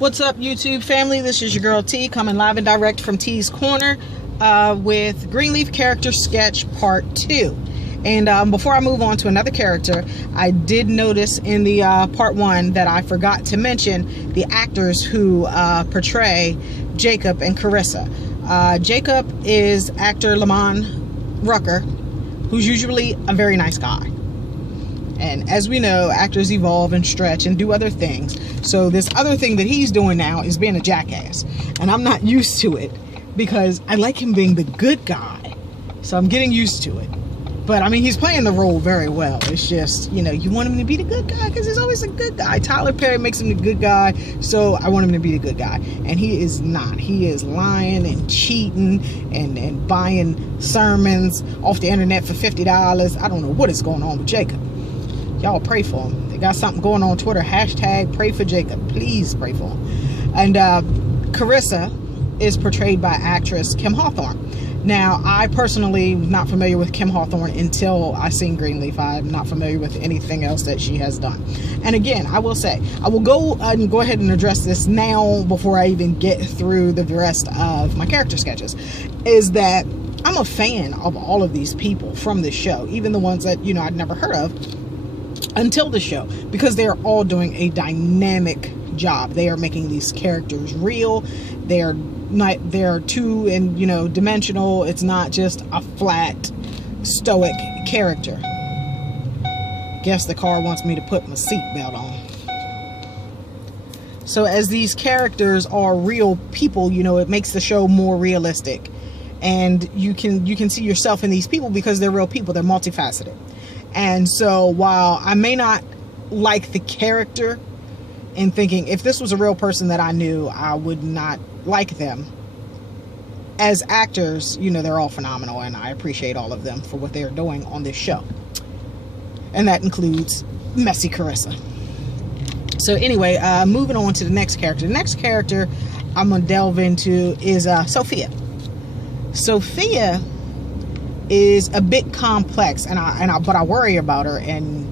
What's up, YouTube family? This is your girl T, coming live and direct from T's Corner with Greenleaf character sketch part 2. And before I move on to another character, I did notice in the part 1 that I forgot to mention the actors who portray Jacob and Carissa. Jacob is actor Lamont Rucker, who's usually a very nice guy. And as we know, actors evolve and stretch and do other things. So this other thing that he's doing now is being a jackass. And I'm not used to it because I like him being the good guy. So I'm getting used to it. But I mean, he's playing the role very well. It's just, you know, you want him to be the good guy because he's always a good guy. Tyler Perry makes him the good guy. So I want him to be the good guy. And he is not. He is lying and cheating and buying sermons off the internet for $50. I don't know what is going on with Jacob. Y'all pray for him. They got something going on Twitter. Hashtag pray for Jacob. Please pray for him. And Carissa is portrayed by actress Kim Hawthorne. Now, I personally am not familiar with Kim Hawthorne until I seen Greenleaf. I'm not familiar with anything else that she has done. And again, I will say, I will go ahead and address this now before I even get through the rest of my character sketches, is that I'm a fan of all of these people from this show, even the ones that, you know, I'd never heard of until the show, because they are all doing a dynamic job. They are making these characters real. They're two and, you know, dimensional. It's not just a flat stoic character. Guess the car wants me to put my seatbelt on. So as these characters are real people, you know, it makes the show more realistic, and you can see yourself in these people because they're real people. They're multifaceted. And so while I may not like the character and thinking if this was a real person that I knew, I would not like them, as actors, you know, they're all phenomenal, and I appreciate all of them for what they're doing on this show. And that includes Messy Carissa. So anyway, moving on to the next character. The next character I'm going to delve into is Sophia. Sophia is a bit complex, but I worry about her, and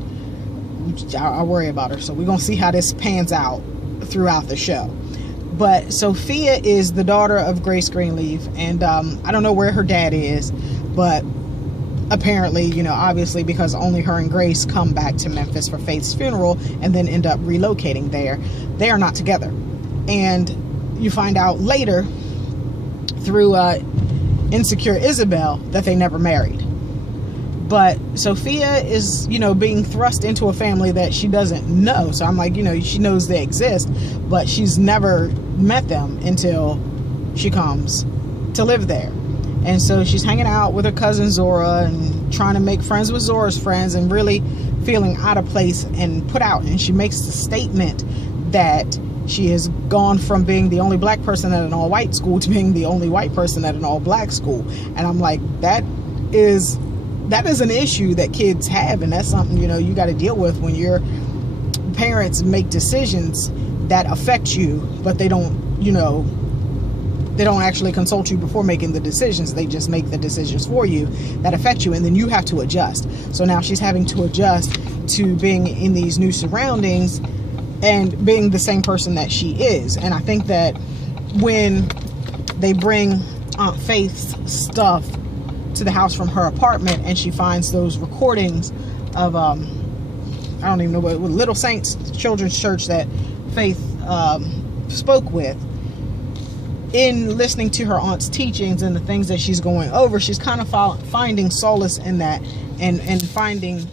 I worry about her. So we're gonna see how this pans out throughout the show. But Sophia is the daughter of Grace Greenleaf, and I don't know where her dad is, but apparently, you know, obviously because only her and Grace come back to Memphis for Faith's funeral and then end up relocating there, they are not together. And you find out later through Insecure Isabel that they never married. But Sophia is, you know, being thrust into a family that she doesn't know. So I'm like, you know, she knows they exist, but she's never met them until she comes to live there. And so she's hanging out with her cousin Zora and trying to make friends with Zora's friends, and really feeling out of place and put out. And she makes the statement that she has gone from being the only black person at an all-white school to being the only white person at an all-black school. And I'm like, that is an issue that kids have, and that's something, you know, you got to deal with when your parents make decisions that affect you, but they don't, you know, they don't actually consult you before making the decisions. They just make the decisions for you that affect you, and then you have to adjust. So now she's having to adjust to being in these new surroundings and being the same person that she is. And I think that when they bring Aunt Faith's stuff to the house from her apartment, and she finds those recordings of I don't even know what, Little Saints Children's Church that Faith spoke with, in listening to her aunt's teachings and the things that she's going over, she's kind of finding solace in that, and finding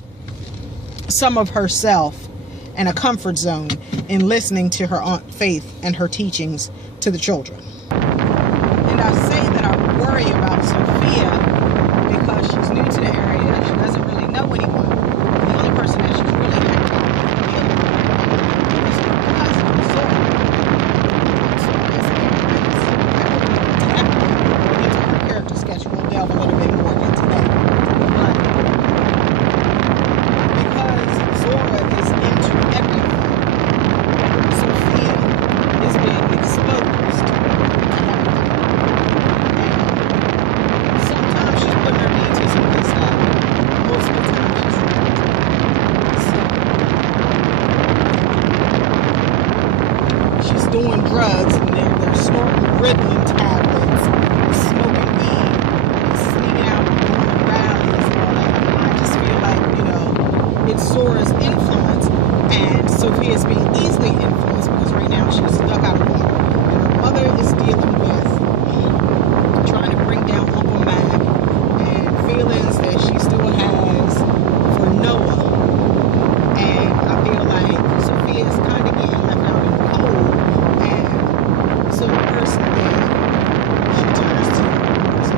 some of herself and a comfort zone in listening to her Aunt Faith and her teachings to the children. And I say that I worry about Sophia because she's new to the area. She doesn't really know anyone. The only person that she's really hanging out with is her cousin Zora. So we'll get to her character sketch. We'll delve a little bit more into that. But because Zora is into everything, Sophia is being exposed. doing drugs, and they're snorting Ritalin tablets, smoking weed, sneaking out, going to rallies and all that. I just feel like, you know, it's Zora's influence, and Sophia's being easily influenced because right now she's stuck out of water. And her mother is dealing with trying to bring down Uncle Mac and feelings that she still has for Noah. And I feel like Sophia is kind of getting left out in the cold. And so the person that she turns to is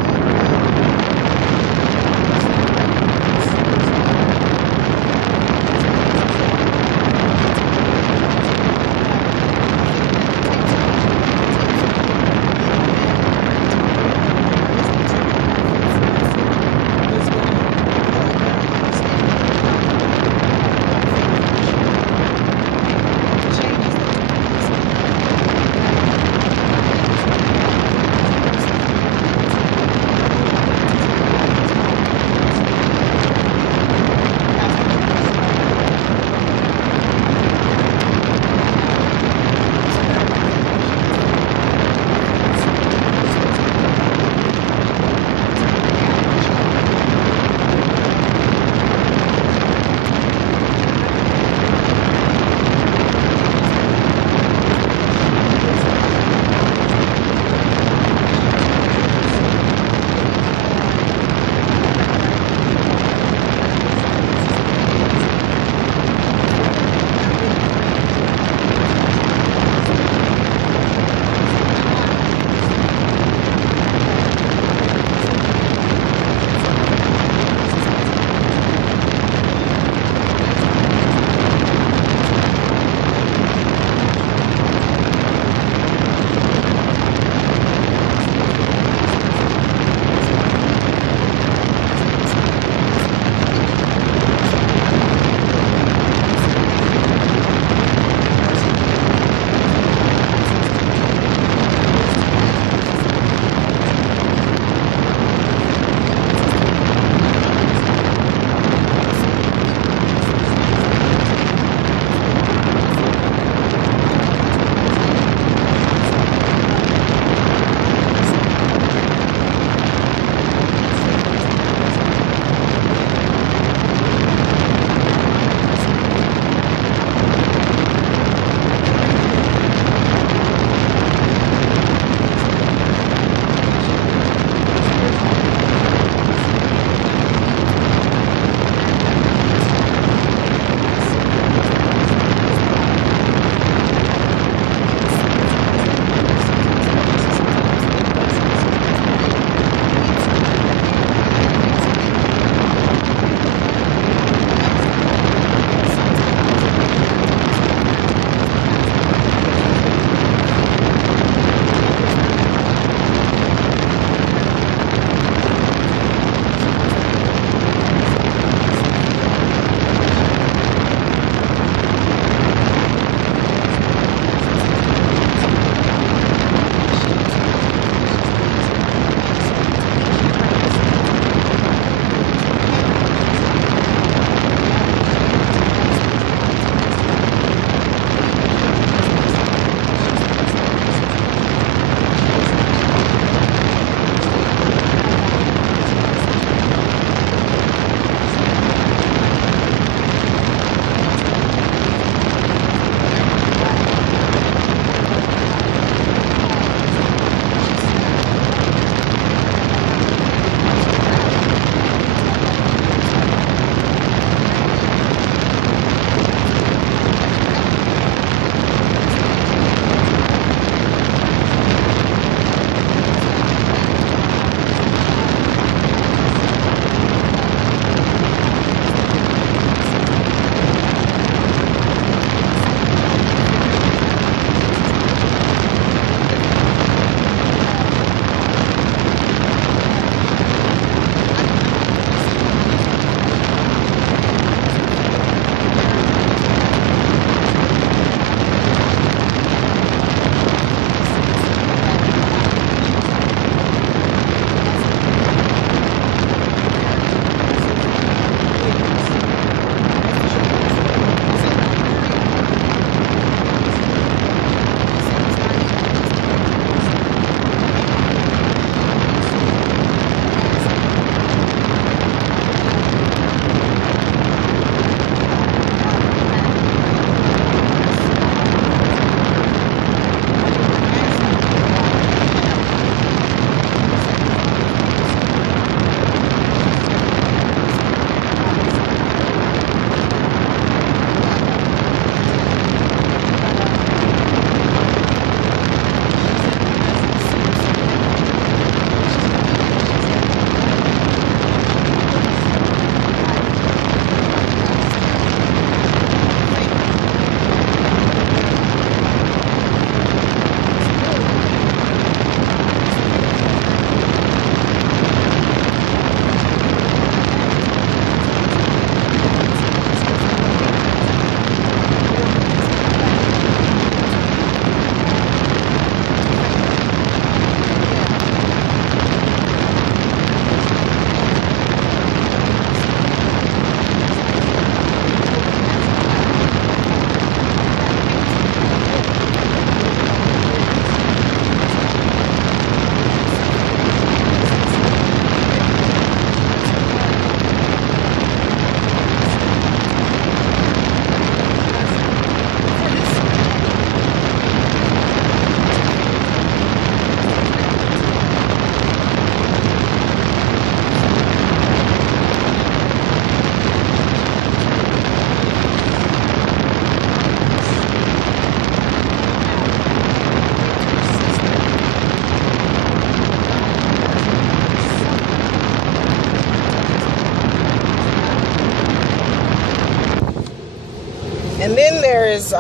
And then there is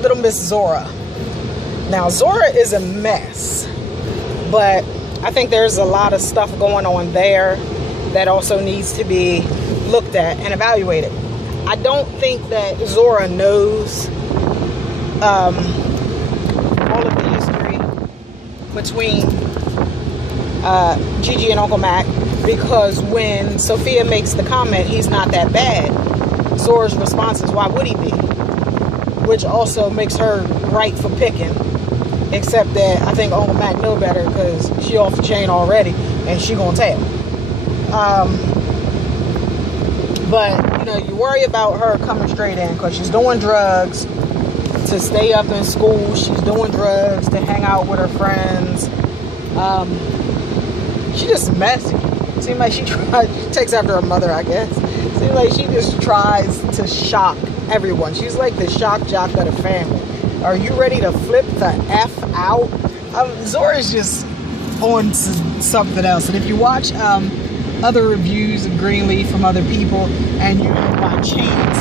little Miss Zora. Now, Zora is a mess, but I think there's a lot of stuff going on there that also needs to be looked at and evaluated. I don't think that Zora knows all of the history between Gigi and Uncle Mac, because when Sophia makes the comment, he's not that bad, Zora's response is, why would he be? Which also makes her right for picking, except that I think Uncle Mac know better because she off the chain already and she gonna tell. But you know, you worry about her coming straight in because she's doing drugs to stay up in school. She's doing drugs to hang out with her friends. She just messy. Seems like she takes after her mother, I guess. Seems like she just tries to shock everyone. She's like the shock jock of the family. Are you ready to flip the F out? Zora's just on something else. And if you watch other reviews of Greenleaf from other people, and you by chance